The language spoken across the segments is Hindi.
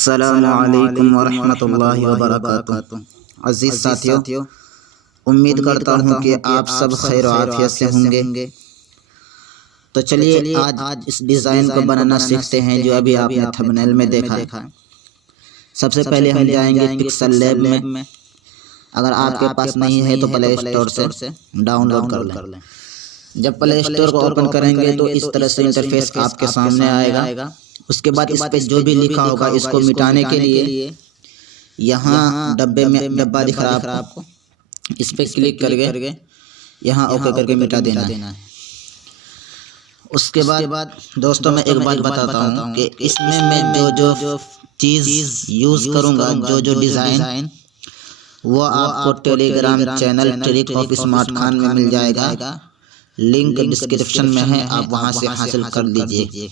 अस्सलामुअलैकुम वरहमतुल्लाहि वबरकातुहू। अज़ीज़ साथियों, उम्मीद करता हूँ कि आप सब खैर आफियत से होंगे। तो चलिए आज इस डिज़ाइन को बनाना सीखते हैं जो अभी आपने थंबनेल में देखा है। सबसे पहले हम जाएंगे पिक्सल लैब में। अगर आपके पास नहीं है तो प्ले स्टोर से डाउनलोड कर लें। जब प्ले स्टोर को ओपन करेंगे तो इस तरह से इंटरफेस आपके सामने आएगा। उसके बाद इस पे जो भी लिखा होगा इसको मिटाने के लिए यहाँ डब्बे में डब्बा दिख रहा है आपको, इस पे क्लिक करके यहाँ ओके करके मिटा देना है। उसके बाद दोस्तों मैं एक बात बताता हूँ कि इसमें मैं जो चीज़ यूज़ करूँगा, जो डिज़ाइन, वो आपको Telegram channel trick of smart Khan में मिल जाएगा। लिंक डिस्क्रिप्शन में है, आप वहाँ से हासिल कर लीजिए।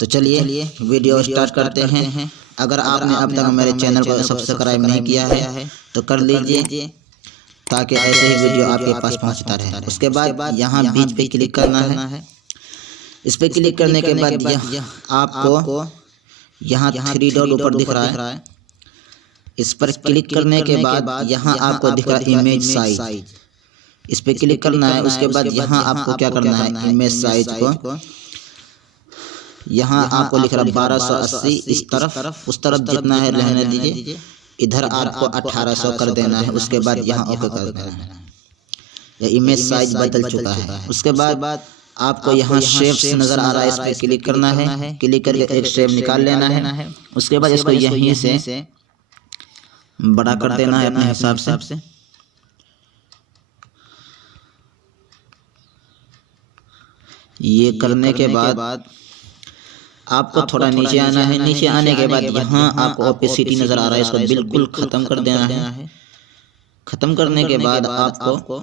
तो चलिए वीडियो स्टार्ट करते हैं। अगर आपने अब तक मेरे चैनल को सब्सक्राइब नहीं किया है तो कर लीजिए, ताकि ऐसे ही वीडियो आपके पास पहुंचता रहे। उसके बाद यहाँ बीच पे क्लिक करना है। इस पे क्लिक करने के बाद आपको यहाँ 3 डॉट ऊपर दिख रहा है। इस पर क्लिक करने के बाद यहाँ आपको दिख रहा है इमेज साइज, इस पे क्लिक करना है। उसके बाद यहाँ आपको क्या करना है, इमेज साइज को यहाँ आपको लिख रहा है 1280, इस तरफ उस तरफ जितना है रहने दीजिए। इधर आपको 1800 कर देना है। उसके बाद यहाँ ओके कर देना है। ये इमेज साइज बदल चुका है। उसके बाद आपको यहाँ शेप्स नज़र आ रहा है, इस पर क्लिक करना है। क्लिक करके एक शेप निकाल लेना है। उसके बाद इसको यहीं से बड़ा कर देना है अपने हिसाब से। ये करने के बाद आपको थोड़ा नीचे आना है। नीचे आने के बाद यहाँ आपको ओपेसिटी नज़र आ रहा है, इसको बिल्कुल ख़त्म कर देना है। ख़त्म करने के बाद आपको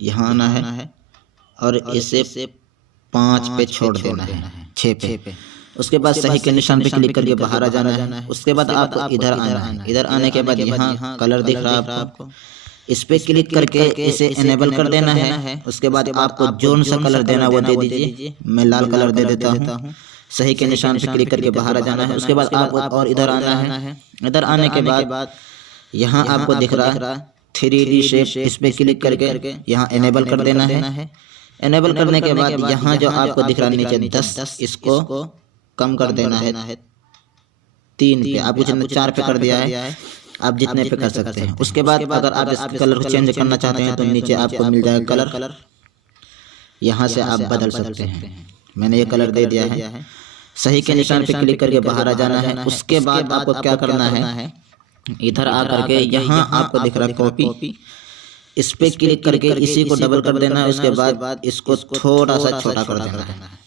यहाँ आना है और इसे 5 पे छोड़ देना है, 6 पे। उसके बाद सही के निशान पे क्लिक करके बाहर आ जाना है। उसके बाद आपको इधर आना है। इधर आने के बाद यहाँ कलर दिख रहा है आपको, इस पे क्लिक करके इसे इनेबल कर देना है। उसके बाद आपको जोन सा कलर देना वो दे दीजिए। मैं लाल कलर दे देता हूँ। सही के निशान पे क्लिक करके बाहर आ जाना है। उसके बाद आपको और इधर आना है। इधर आने के बाद यहाँ आपको दिख रहा है 3D शेप, इस पे क्लिक करके यहाँ इनेबल कर देना है। इनेबल करने के बाद यहाँ जो आपको दिख रहा है नीचे 10, इसको कम कर देना है 3 पे। आपको 4 पे कर दिया है, आप जितने पे कर सकते हैं। उसके बाद अगर आप इसके कलर को चेंज करना चाहते हैं तो नीचे आपको मिल जाएगा कलर, यहाँ से आप बदल सकते हैं। मैंने ये कलर दे दिया है। सही के निशान पे क्लिक करके बाहर आ जाना है। उसके बाद आपको क्या करना है, इधर आकर के यहाँ आपको दिख रहा है कॉपी, इस पे क्लिक करके इसी को डबल कर देना है। उसके बाद इसको थोड़ा सा छोटा कर देना है।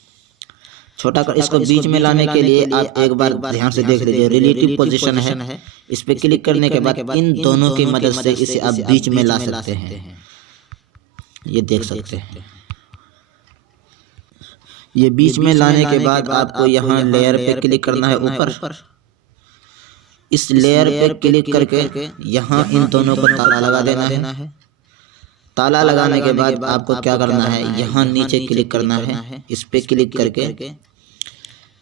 छोटा कर इसको बीच में लाने के लिए आप एक बार ध्यान से देख लीजिए, रिलेटिव पोजीशन है, इस पे क्लिक करने के बाद इन दोनों की मदद से इसे आप बीच में ला सकते हैं। ये देख सकते हैं। ये बीच में लाने के बाद आपको यहाँ लेयर पे क्लिक करना है ऊपर। इस लेयर पे क्लिक करके यहाँ इन दोनों को ताला लगा देना है। ताला लगाने के बाद आपको क्या करना है, यहाँ नीचे क्लिक करना है। इस पे क्लिक करके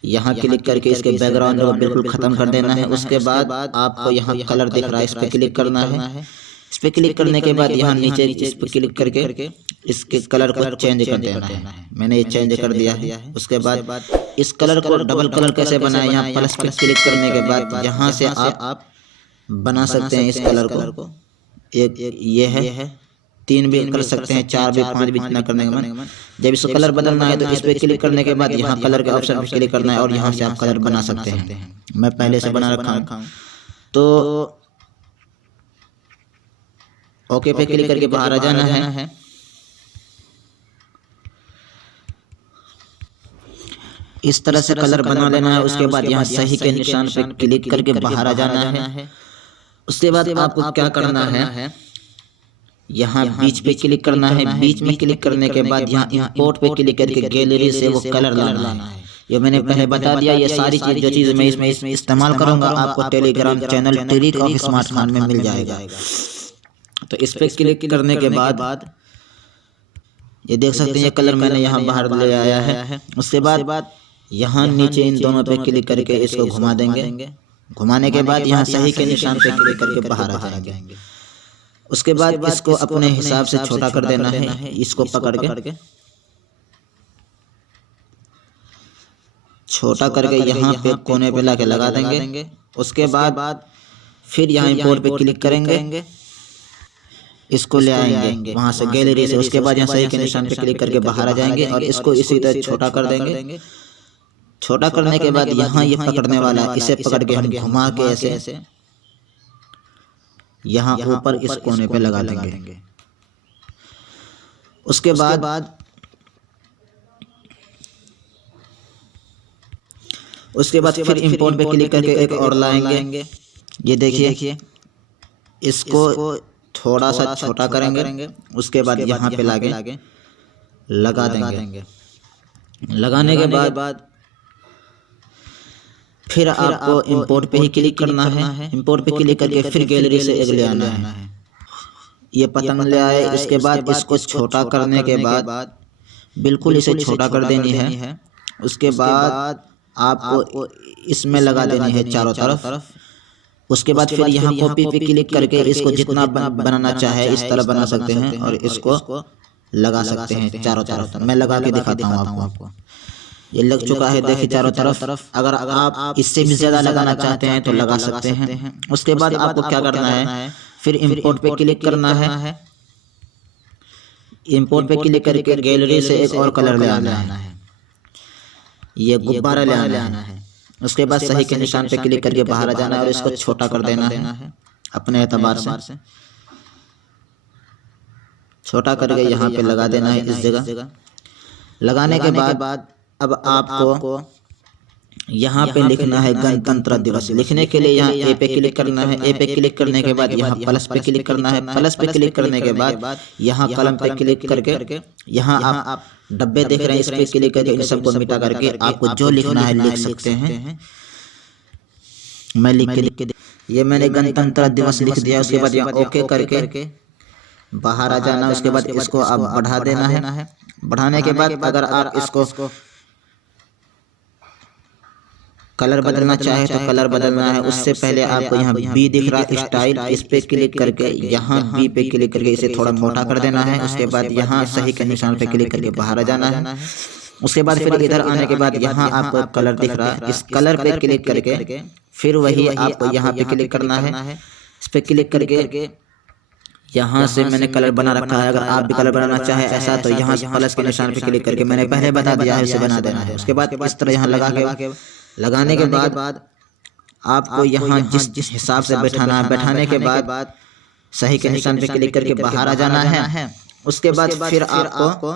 यहाँ क्लिक करके इसके बैकग्राउंड को बिल्कुल ख़त्म कर देना है। उसके बाद आपको यहाँ कलर दिख रहा है, इस पे क्लिक करना है। इस पे क्लिक करने के बाद यहाँ नीचे इस पे क्लिक करके इसके कलर को चेंज कर देना है। मैंने ये चेंज कर दिया है। उसके बाद इस कलर को डबल कलर कैसे बनाए, यहाँ प्लस पे क्लिक करने के बाद यहाँ से आप बना सकते हैं इस कलर को। एक ये है, 3 भी कर सकते हैं, 4 भी, 5 भी, इतना करने का मन। जब इसको कलर बदलना है तो इस पे क्लिक करने के बाद यहाँ कलर के ऑप्शन पे क्लिक करना है और यहाँ से आप कलर बना सकते हैं। मैं पहले से बना रखा हूँ। तो ओके पे क्लिक करके बाहर आ जाना है। इस तरह से कलर बना लेना है। उसके बाद यहाँ सही के निशान पे क्लिक करके बाहर आ जाना है। उसके बाद आपको क्या करना है, यहाँ बीच पे क्लिक करना है। बीच में क्लिक करने के बाद यहाँ इंपोर्ट पे क्लिक करके गैलरी से वो कलर लाना है। ये मैंने पहले बता दिया। ये सारी जो चीज़ मैं इसमें इस्तेमाल करूँगा आपको Telegram channel trick of smart Khan में मिल जाएगा। तो इस पे क्लिक करने के बाद ये देख सकते हैं ये कलर मैंने यहाँ बाहर ले आया है। उसके बाद यहाँ नीचे इन दोनों पे क्लिक करके इसको घुमा देंगे। घुमाने के बाद यहाँ सही के निशान पे क्लिक करके बाहर आ जाएंगे। उसके बाद इसको अपने हिसाब से छोटा कर देना है, इसको पकड़ के छोटा करके यहाँ पे कोने पे लाके लगा देंगे। उसके बाद फिर यहाँ इंपोर्ट पे क्लिक करेंगे, इसको ले आएंगे वहाँ से गैलरी से। उसके बाद यहाँ सही के निशान पे क्लिक करके बाहर आ जाएंगे और इसको इसी तरह छोटा कर देंगे। छोटा करने के बाद यहाँ ये पकड़ने वाला है, इसे पकड़ के हम घुमा के ऐसे यहाँ ऊपर इस कोने पे लगा देंगे। उसके बाद फिर इंपोर्ट पे क्लिक करके एक और लाएंगे। ये देखिए, इसको थोड़ा सा छोटा करेंगे। उसके बाद यहाँ पे लाके लगा देंगे। लगाने के बाद फिर आपको इंपोर्ट पे ही क्लिक करना है। इंपोर्ट पे क्लिक करके फिर गैलरी से एक ले आना है। ये पतंग ले आए। उसके बाद इसको छोटा करने के बाद बिल्कुल इसे छोटा कर देनी है। उसके बाद आपको इसमें लगा देनी है चारों तरफ। उसके बाद फिर यहाँ कॉपी पे क्लिक करके इसको जितना बनाना चाहे इस तरह बना सकते हैं और इसको लगा सकते हैं चारों तरफ। मैं लगा के दिखाता हूँ आपको। ये लग चुका है, देखिए चारों तरफ। अगर आप इससे भी ज्यादा लगाना चाहते हैं तो लगा सकते हैं। उसके बाद आपको क्या करना है, फिर इंपोर्ट पे क्लिक करना है। इंपोर्ट पे क्लिक करके गैलरी से एक और कलर ले आना है। ये गुब्बारा ले आना है। उसके बाद सही के निशान पे क्लिक करके बाहर आ जाना है और इसको छोटा कर देना है अपने एतबार से। छोटा करके यहाँ पे लगा देना है इस जगह। लगाने के बाद अब आपको यहाँ पे लिखना है गणतंत्र दिवस। लिखने के लिए यहाँ ए पे क्लिक करना है। ए पे क्लिक करने के बाद यहाँ प्लस पे क्लिक करना है। प्लस पे क्लिक करने के बाद यहाँ कलम पे क्लिक करके यहाँ आप डब्बे देख रहे हैं, इस पे क्लिक करके इन सबको मिटा करके आपको जो लिखना है लिख सकते हैं। मैं लिख के ये मैंने गणतंत्र दिवस लिख दिया। उसके बाद यहाँ ओके करके बाहर आ जाना। उसके बाद इसको आप बढ़ा देना है। बढ़ाने के बाद अगर आप इसको कलर बदलना चाहे तो कलर बदलना है। उससे पहले आपको यहाँ बी दिख रहा है स्टाइल, इस पे क्लिक करके यहाँ बी पे क्लिक करके इसे थोड़ा मोटा कर देना है। उसके बाद यहाँ सही के निशान पे क्लिक करके बाहर आ जाना है। उसके बाद फिर इधर आने के बाद यहाँ आपको कलर दिख रहा है, इस कलर पे क्लिक करके फिर वही आपको यहाँ पे क्लिक करना है। इस पे क्लिक करके यहाँ से मैंने कलर बना रखा है। अगर आप भी कलर बनाना चाहे ऐसा तो यहाँ प्लस के निशान पे क्लिक करके मैंने पहले बता दिया है उसे बना देना है। उसके बाद इस तरह यहाँ लगाने के बाद आपको यहाँ जिस हिसाब से बैठाना है, बैठाने के बाद सही के निशान पे क्लिक करके बाहर आ जाना है। उसके बाद फिर आपको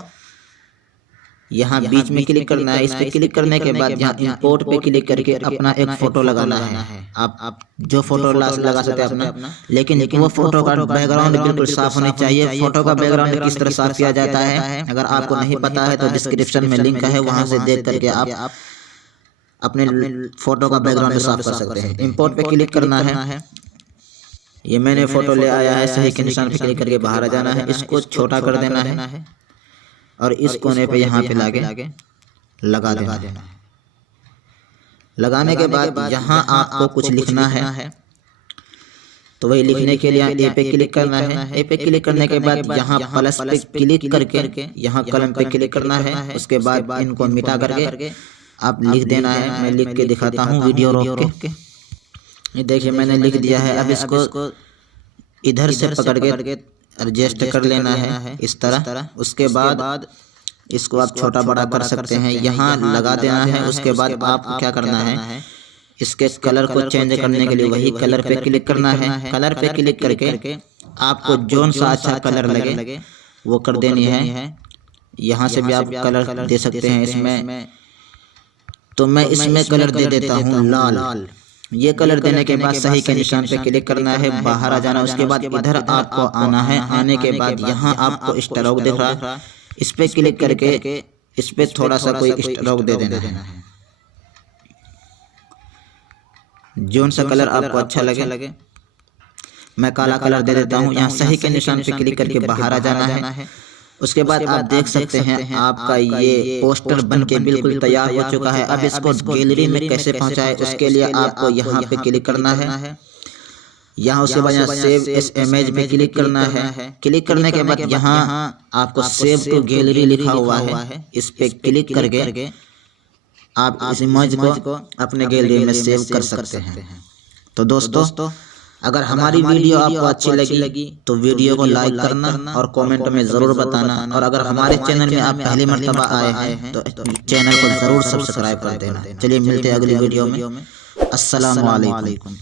यहाँ बीच में क्लिक करना है। इस पे क्लिक करने के बाद यहाँ इंपोर्ट पे क्लिक करके अपना एक फोटो लगाना है। आप जो फोटो लगा सकते हैं अपना, लेकिन वो फोटो का बैकग्राउंड बिल्कुल साफ होनी चाहिए। फोटो का बैकग्राउंड किस तरह साफ किया जाता है अगर आपको नहीं पता है तो डिस्क्रिप्शन में लिंक है, वहां से देख करके आप अपने फोटो का बैकग्राउंड साफ कर सकते हैं। इंपोर्ट पे क्लिक करना है। ये मैंने फोटो ले आया है, सही के निशान पे क्लिक करके बाहर आ जाना है। इसको छोटा कर देना है और इस कोने पे यहाँ पे लाके लगा देना है। लगाने के बाद यहाँ आपको कुछ लिखना है तो वही लिखने के लिए ए पे क्लिक करना है। ए पे क्लिक करने के बाद यहाँ प्लस पे क्लिक करके यहाँ कलम पे क्लिक करना है। उसके बाद इनको मिटा करके आप लिख देना है। मैं लिख के दिखाता हूँ वीडियो रोक के। ये देखिए मैंने लिख दिया है। अब इसको इधर से पकड़ के एडजस्ट कर लेना है इस तरह। उसके बाद इसको आप छोटा बड़ा कर सकते हैं, यहाँ लगा देना है। उसके बाद आप क्या करना है, इसके कलर को चेंज करने के लिए वही कलर पे क्लिक करना है। कलर पे क्लिक करके आपको जोन सा अच्छा कलर लगे वो कर देनी है। यहाँ से भी आप कलर दे सकते हैं इसमें, तो मैं इसमें कलर दे देता हूँ लाल। ये कलर देने के बाद सही के निशान पे क्लिक करना है, बाहर आ जाना। उसके बाद इधर आपको आना है। आने के बाद यहाँ आपको स्ट्रोक दिख रहा है, इस पे क्लिक करके इस पे थोड़ा सा कोई स्ट्रोक दे देना है। जोन सा कलर आपको अच्छा लगे मैं काला कलर दे देता हूँ। यहाँ सही के निशान पे क्लिक करके बाहर आ जाना है। उसके बाद आप देख सकते हैं आपका ये पोस्टर बन के बिल्कुल तैयार हो चुका है। अब इसको गैलरी में कैसे पहुंचाए, उसके लिए आपको यहाँ पे क्लिक करना है। यहाँ उसके बाद यहाँ सेव एस इमेज पे क्लिक करना है। क्लिक करने के बाद यहाँ आपको सेव टू गैलरी लिखा हुआ है, इस पे क्लिक करके आप इस इमेज को अपने गैलरी में सेव कर सकते हैं। तो दोस्तों, अगर हमारी वीडियो आपको अच्छी लगी तो वीडियो को लाइक करना और कमेंट में ज़रूर बताना, और अगर हमारे चैनल में आप पहली मर्तबा आए हैं तो चैनल को ज़रूर सब्सक्राइब कर देना। चलिए मिलते हैं अगली वीडियो में। अस्सलाम वालेकुम।